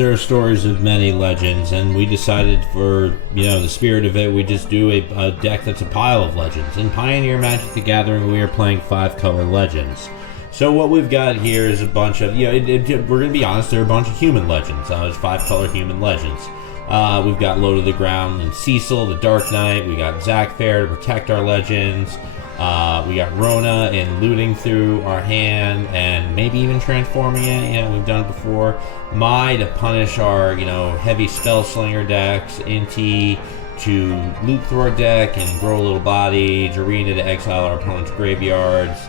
there are stories of many legends, and we decided for, the spirit of it, we just do a deck that's a pile of legends. In Pioneer Magic the Gathering, we are playing 5-color legends. So what we've got here is a bunch of, we're going to be honest, there are a bunch of human legends. There's 5-color human legends. We've got Low to the Ground and Cecil, the Dark Knight. We got Zac Fair to protect our legends. We got Rona in looting through our hand and maybe even transforming it. We've done it before. Mai to punish our, heavy spell slinger decks. Inti to loot through our deck and grow a little body. Jarina to exile our opponent's graveyards.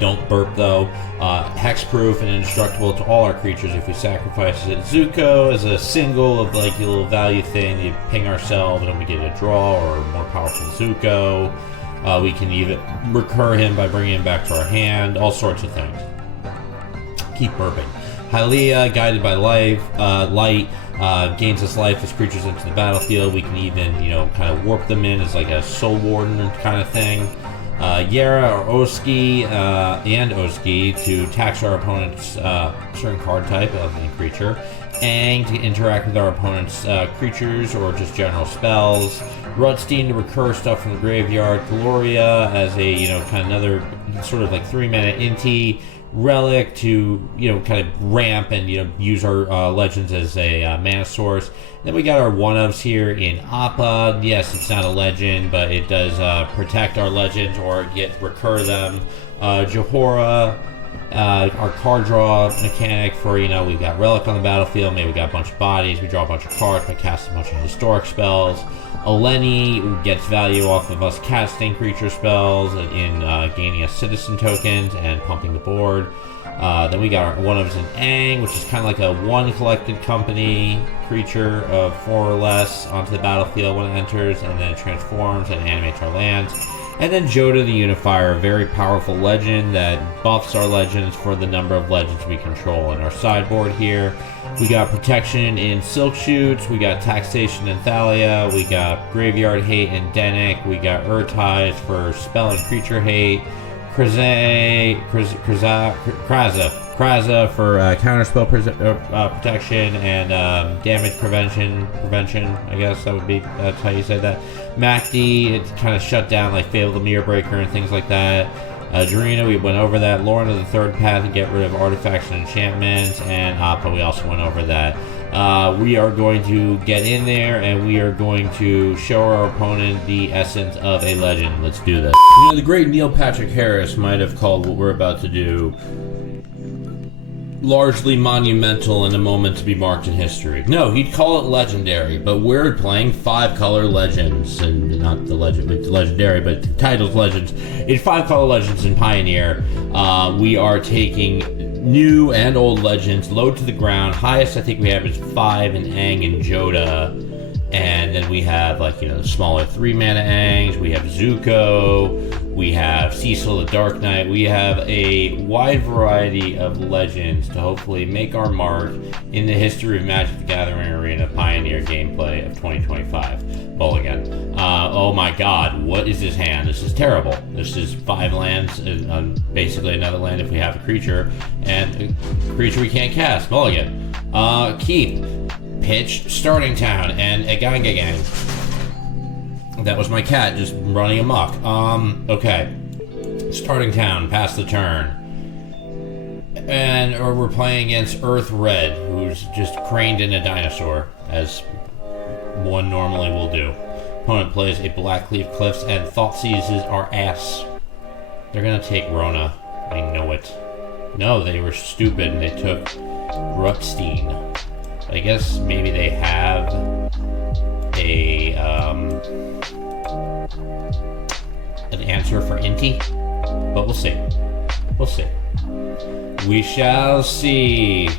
Don't burp though. Hexproof and indestructible to all our creatures if we sacrifice it. Zuko as a single of like a little value thing. You ping ourselves and we get a draw or a more powerful Zuko. We can even recur him by bringing him back to our hand. All sorts of things. Keep burping. Hylia, guided by light, gains us life as creatures into the battlefield. We can even, kind of warp them in as like a soul warden kind of thing. Yara or Oski and Oski to tax our opponent's certain card type of any creature. Aang to interact with our opponent's creatures or just general spells. Rudstein to recur stuff from the graveyard. Gloria as a, kind of another sort of like 3-mana Inti. Relic to, kind of ramp and, use our legends as a mana source. Then we got our one-ofs here in Appa. Yes, it's not a legend, but it does protect our legends or recur them. Johora, our card draw mechanic for, we've got Relic on the battlefield, maybe we got a bunch of bodies, we draw a bunch of cards by casting a bunch of historic spells. Eleni gets value off of us casting creature spells in gaining us citizen tokens and pumping the board. Then we got our one-ofs in Aang, which is kind of like a one collected company creature of 4 or less onto the battlefield when it enters, and then it transforms and animates our lands. And then Joda the Unifier, a very powerful legend that buffs our legends for the number of legends we control. In our sideboard here, we got protection in Silk Shoots, we got taxation in Thalia, we got graveyard hate in Dennick, we got Urtides for spell and creature hate, Kraza for counterspell protection and damage prevention, I guess that's how you say that. Macdi, it kind of shut down like Fable the Mirror Breaker and things like that. Jarina, we went over that. Lorna, the third path, to get rid of artifacts and enchantments. And Appa, we also went over that. We are going to get in there and we are going to show our opponent the essence of a legend. Let's do this. The great Neil Patrick Harris might have called what we're about to do largely monumental and a moment to be marked in history. No, he'd call it legendary, but we're playing 5-color legends, and not the legend, but the legendary, but the title's legends. In 5-color legends in Pioneer, we are taking new and old legends, low to the ground. Highest I think we have is 5 in Aang and Joda, and then we have the smaller 3-mana Aangs. We have Zuko. We have Cecil the Dark Knight. We have a wide variety of legends to hopefully make our mark in the history of Magic the Gathering Arena Pioneer gameplay of 2025. Mulligan. Oh my god, what is this hand? This is terrible. This is 5 lands, basically another land if we have a creature, and a creature we can't cast. Mulligan. Keep. Pitch, Starting Town, and a gang. That was my cat just running amok. Okay. Starting Town, pass the turn. And we're playing against Earth Red, who's just craned in a dinosaur, as one normally will do. Opponent plays a Blackleaf Cliffs and Thought Seizes our ass. They're gonna take Rona. I know it. No, they were stupid and they took Rutstein. I guess maybe they have an answer for Inti, but we'll see. We shall see.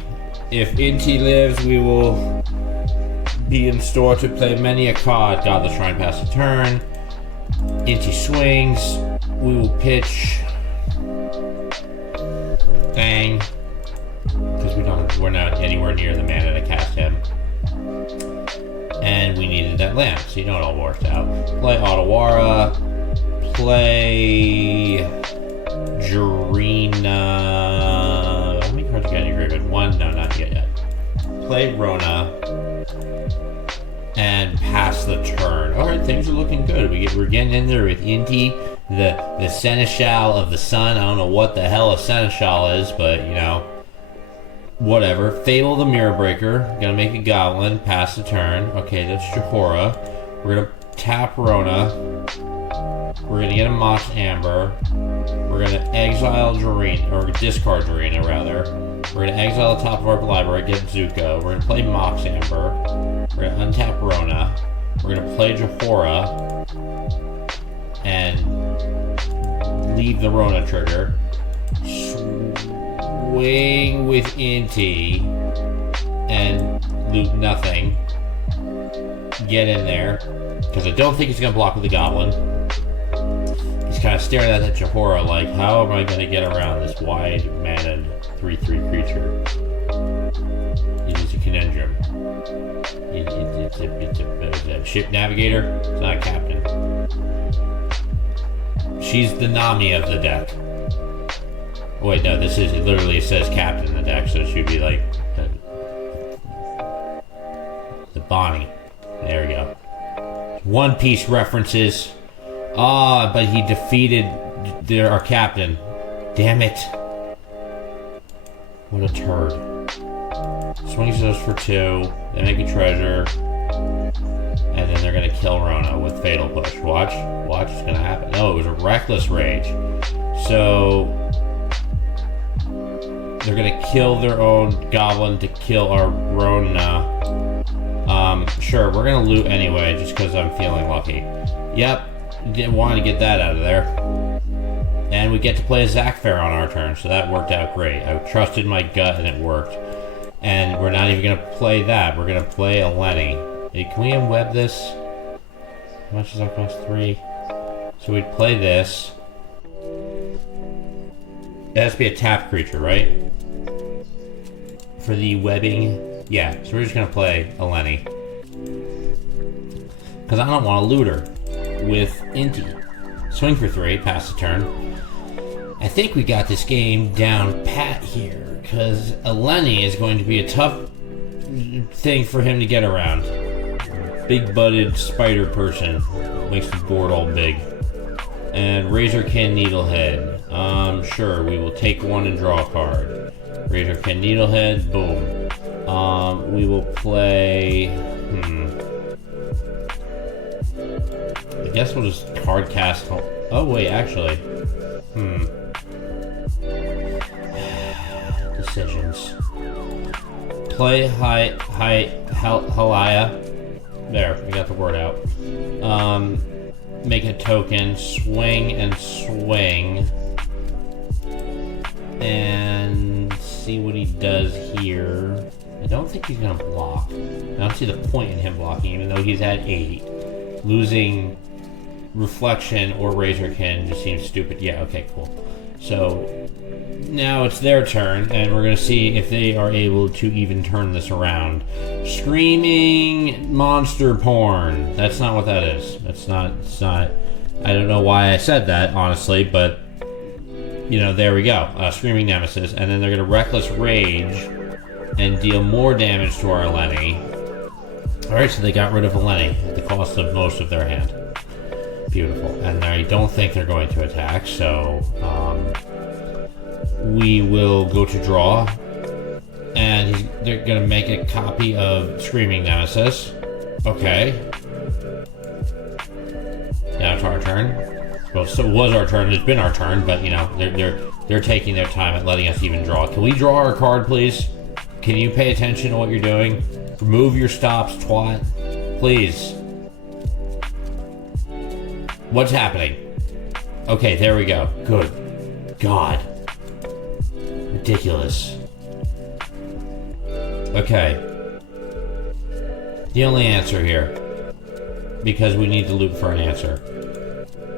If Inti lives, we will be in store to play many a card. Godless Shrine pass the turn. Inti swings. We will pitch. Dang. Because we're not anywhere near the mana to cast him. And we needed that land, so it all worked out. Play Otawara. Play Jarina. How many cards you got in your graveyard? 1? No, not yet. play Rona, and pass the turn. Alright, things are looking good. We're getting in there with Inti, the Seneschal of the Sun. I don't know what the hell a Seneschal is, but you know, whatever. Fatal the Mirror Breaker. Gonna make a Goblin, pass the turn. Okay, that's Johora. We're gonna tap Rona. We're gonna get a Mox Amber. We're gonna exile Jarina, or discard Jarina rather. We're gonna exile the top of our library, get Zuko. We're gonna play Mox Amber. We're gonna untap Rona. We're gonna play Johora and leave the Rona trigger. Swing with Inti and loot nothing. Get in there, because I don't think he's gonna block with the Goblin. He's kind of staring at that Johora like, how am I gonna get around this wide mannered 3/3 creature? It is a conundrum. It's a ship navigator. It's not a captain. She's the Nami of the deck. Oh, wait, no, this is, it literally says captain in the deck, so it should be like the Bonnie. There we go. One Piece references. Ah, but he defeated our captain. Damn it. What a turd. Swings those for 2. They make a treasure. And then they're gonna kill Rona with Fatal Push. Watch what's gonna happen. No, it was a Reckless Rage. So they're gonna kill their own Goblin to kill our Rona. Sure, we're gonna loot anyway, just because I'm feeling lucky. Yep, didn't want to get that out of there. And we get to play a Zakfair on our turn, so that worked out great. I trusted my gut and it worked. And we're not even gonna play that. We're gonna play a Lenny. Hey, can we unweb this? How much does that cost? 3. So we'd play this. It has to be a tapped creature, right? For the webbing. Yeah, so we're just gonna play a Lenny. Because I don't want a looter with Inti. Swing for 3, pass the turn. I think we got this game down pat here, because a Lenny is going to be a tough thing for him to get around. Big-butted spider person makes the board all big. And Razorkin Needlehead. Sure, we will take 1 and draw a card. Razorkin Needlehead, boom. We will play... I guess we'll just card cast... Oh, wait, actually. Decisions. Play Halaya. There, we got the word out. Make a token, swing and swing. And see what he does here. I don't think he's gonna block. I don't see the point in him blocking, even though he's at 8. Losing Reflection or Razorkin just seems stupid. Yeah, okay, cool. So now it's their turn, and we're gonna see if they are able to even turn this around. Screaming monster porn. That's not what that is. It's not. I don't know why I said that, honestly, but you know, there we go. Screaming Nemesis, and then they're gonna Reckless Rage and deal more damage to our Lenny. Alright, so they got rid of a Lenny at the cost of most of their hand. Beautiful. And I don't think they're going to attack, so we will go to draw. And they're going to make a copy of Screaming Nemesis. Okay. Now it's our turn. Well, so it was our turn. It's been our turn, but you know, they're taking their time at letting us even draw. Can we draw our card, please? Can you pay attention to what you're doing? Remove your stops, twat. Please. What's happening? Okay, there we go. Good God. Ridiculous. Okay. The only answer here. Because we need to loot for an answer.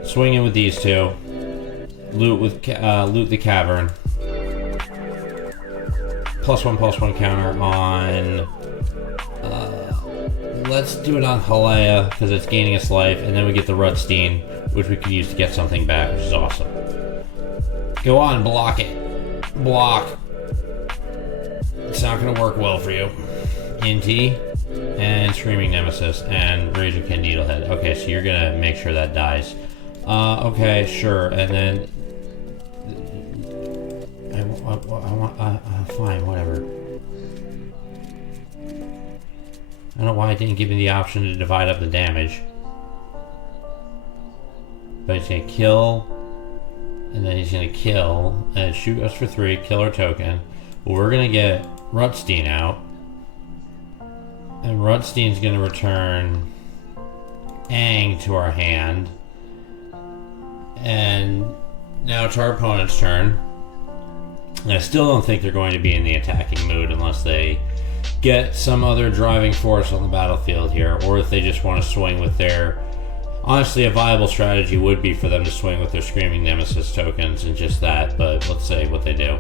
Swing in with these 2. Loot the cavern. +1/+1 counter on... let's do it on Halaya, because it's gaining us life, and then we get the Rutstein, which we can use to get something back, which is awesome. Go on, block it. Block. It's not going to work well for you. Inti, and Screaming Nemesis, and Razor Ken Needlehead. Okay, so you're gonna make sure that dies. Okay, sure, and then... fine, whatever. I don't know why it didn't give me the option to divide up the damage. But he's gonna kill, and then he's gonna kill, and shoot us for 3, kill our token. Well, we're gonna get Rutstein out. And Rutstein's gonna return Aang to our hand. And now it's our opponent's turn. And I still don't think they're going to be in the attacking mood unless they get some other driving force on the battlefield here, or if they just want to swing with their... Honestly, a viable strategy would be for them to swing with their Screaming Nemesis tokens and just that, but let's say what they do.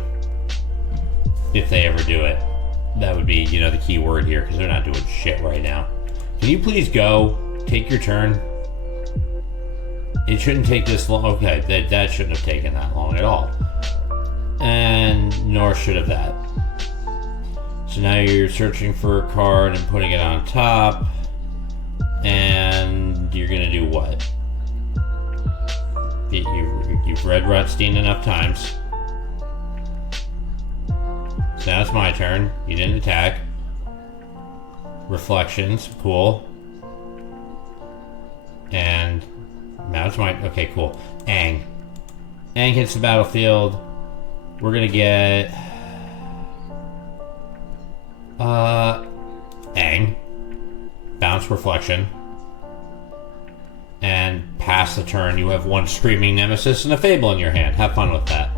If they ever do it. That would be, you know, the key word here, because they're not doing shit right now. Can you please go? Take your turn. It shouldn't take this long. Okay, that shouldn't have taken that long at all. And nor should have that. So now you're searching for a card and putting it on top. And you're gonna do what? You've read Rutstein enough times. So now it's my turn. You didn't attack. Reflections, cool. And now it's my... Okay, cool. Aang. Aang hits the battlefield. We're gonna get... Aang. Bounce Reflection. And pass the turn. You have 1 Screaming Nemesis and a Fable in your hand. Have fun with that.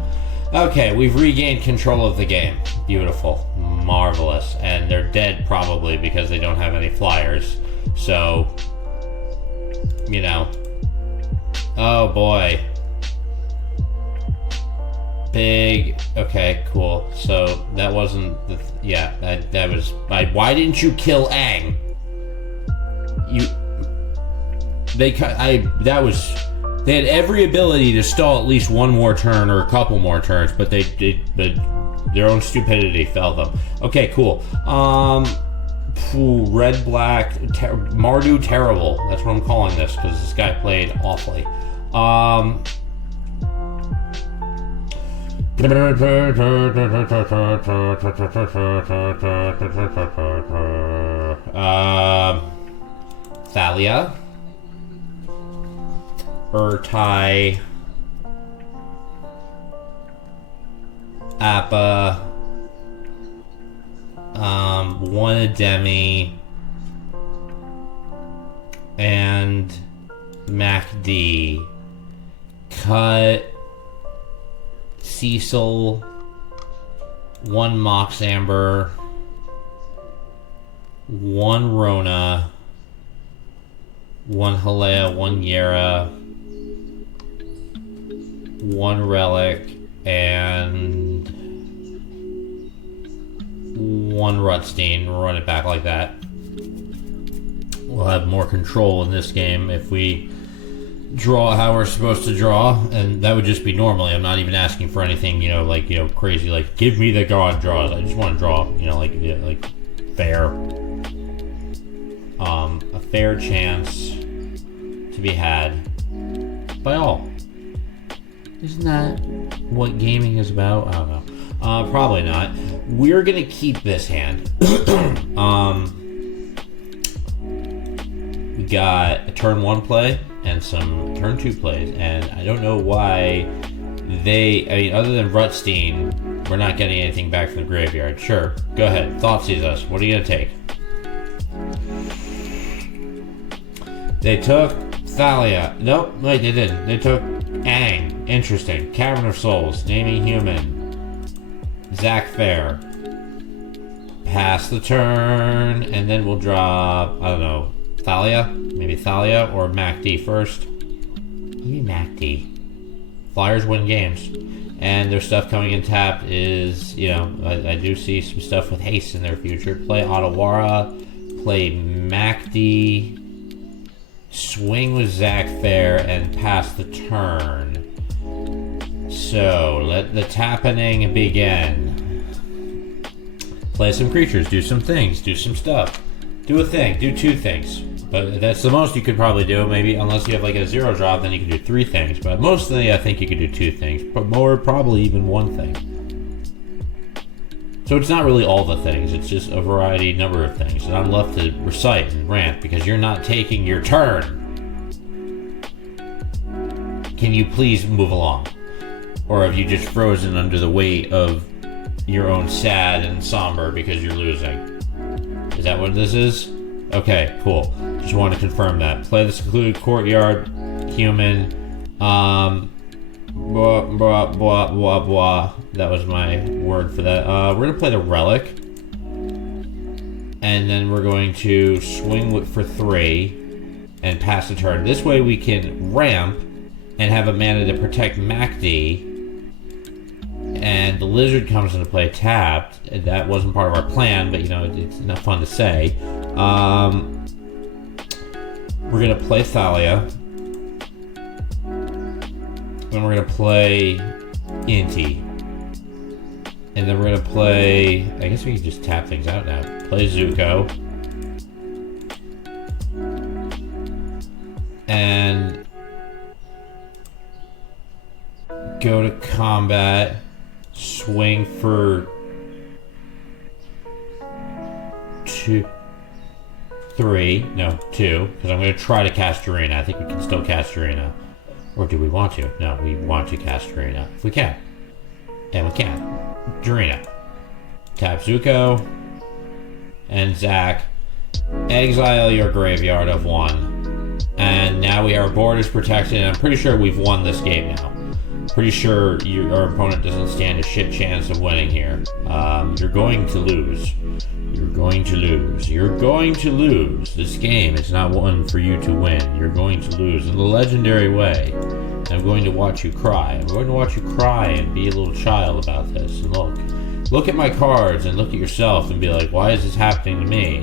Okay, we've regained control of the game. Beautiful. Marvelous. And they're dead probably because they don't have any flyers. So, you know. Oh boy. Big. Okay, cool. So that wasn't the... yeah, that was... why didn't you kill Aang? They had every ability to stall at least 1 more turn or a couple more turns, but their own stupidity failed them. Okay, cool. Red, black, Mardu Terrible. That's what I'm calling this, because this guy played awfully. Thalia. Urtai, Appa, Wanademi, and MacD. Cut, Cecil, 1 Mox Amber, 1 Rona, 1 Halea, 1 Yera, 1 Relic, and 1 Rutstein. Run it back like that. We'll have more control in this game if we draw how we're supposed to draw, and that would just be normally. I'm not even asking for anything, you know, like, you know, crazy, like, give me the god draws. I just want to draw, you know, like fair. A fair chance to be had by all. Isn't that what gaming is about? I don't know. Probably not. We're gonna keep this hand. We got a turn 1 play and some turn 2 plays, and I don't know why other than Rutstein, we're not getting anything back from the graveyard. Sure, go ahead. Thoughtseize us. What are you gonna take? They took Thalia. Nope, wait, they didn't. They took Aang. Interesting. Cavern of Souls. Naming Human. Zac Fair. Pass the turn, and then we'll drop, I don't know, Thalia? Maybe Thalia or MacD first. Maybe MacD. Flyers win games. And their stuff coming in tapped is, you know, I do see some stuff with haste in their future. Play Otawara. Play MacD. Swing with Zac Fair and pass the turn. So, let the tapping begin. Play some creatures, do some things, do some stuff. Do a thing, do 2 things. But that's the most you could probably do, maybe, unless you have like a 0 drop, then you can do 3 things. But mostly, I think you could do 2 things, but more, probably even 1 thing. So it's not really all the things, it's just a variety number of things. And I'm left to recite and rant because you're not taking your turn. Can you please move along? Or have you just frozen under the weight of your own sad and somber because you're losing? Is that what this is? Okay, cool. Just want to confirm that. Play the secluded courtyard, human. Blah, blah, blah, blah, blah. That was my word for that. We're going to play the relic. And then we're going to swing for 3 and pass the turn. This way we can ramp and have a mana to protect MacD. And the lizard comes into play tapped. That wasn't part of our plan, but you know, it's not fun to say. We're gonna play Thalia. Then we're gonna play Inti. And then we're gonna play, I guess we can just tap things out now. Play Zuko. And go to combat. Swing for 2, 3, no, 2, because I'm going to try to cast Arena. I think we can still cast Arena. Or do we want to? No, we want to cast Arena. If we can. And we can. Jarina. Tap Zuko. And Zach. Exile your graveyard of 1. And now our board is protected, and I'm pretty sure we've won this game now. Pretty sure our opponent doesn't stand a shit chance of winning here. You're going to lose. You're going to lose. You're going to lose. This game is not one for you to win. You're going to lose in the legendary way. I'm going to watch you cry. I'm going to watch you cry and be a little child about this. And look at my cards and look at yourself and be like, why is this happening to me?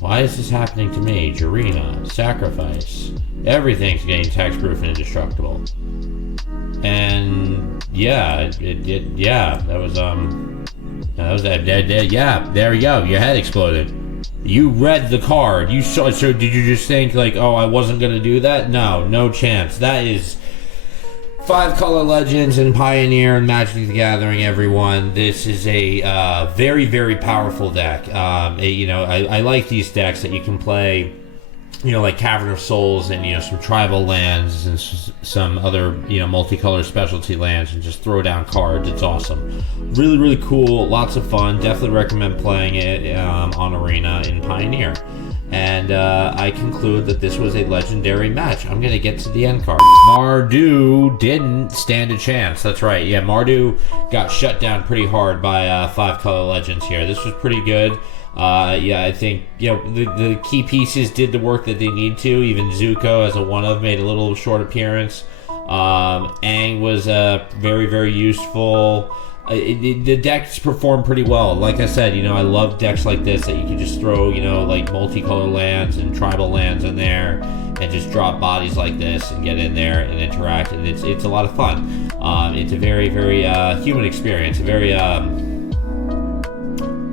Why is this happening to me? Jarina, sacrifice. Everything's getting tax-proof and indestructible. And yeah, yeah, that was yeah, there you go, your head exploded. You read the card, you saw, so did you just think like, oh, I wasn't gonna do that? No chance. That is 5 color legends and Pioneer and Magic the Gathering, everyone. This is a very, very powerful deck. You know, I like these decks that you can play, you know, like Cavern of Souls and, you know, some tribal lands and some other, you know, multicolored specialty lands and just throw down cards. It's awesome. Really, really cool. Lots of fun. Definitely recommend playing it on Arena in Pioneer. And I conclude that this was a legendary match. I'm going to get to the end card. Mardu didn't stand a chance. That's right. Yeah, Mardu got shut down pretty hard by 5 color legends here. This was pretty good. Yeah, I think, you know, the key pieces did the work that they need to. Even Zuko as a one-of made a little short appearance. Aang was very, very useful. The decks performed pretty well. Like I said, you know, I love decks like this that you can just throw, you know, like multicolor lands and tribal lands in there and just drop bodies like this and get in there and interact, and it's a lot of fun. It's a very, very human experience, a very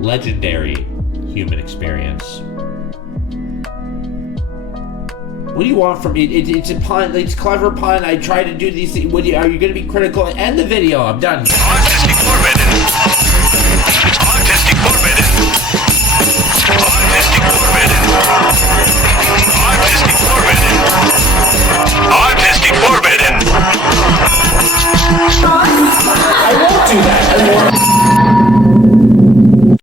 legendary human experience. What do you want from me? It's a pun. It's clever pun. I try to do these things. Are you going to be critical? End the video. I'm done. Artistic forbidden. Artistic forbidden.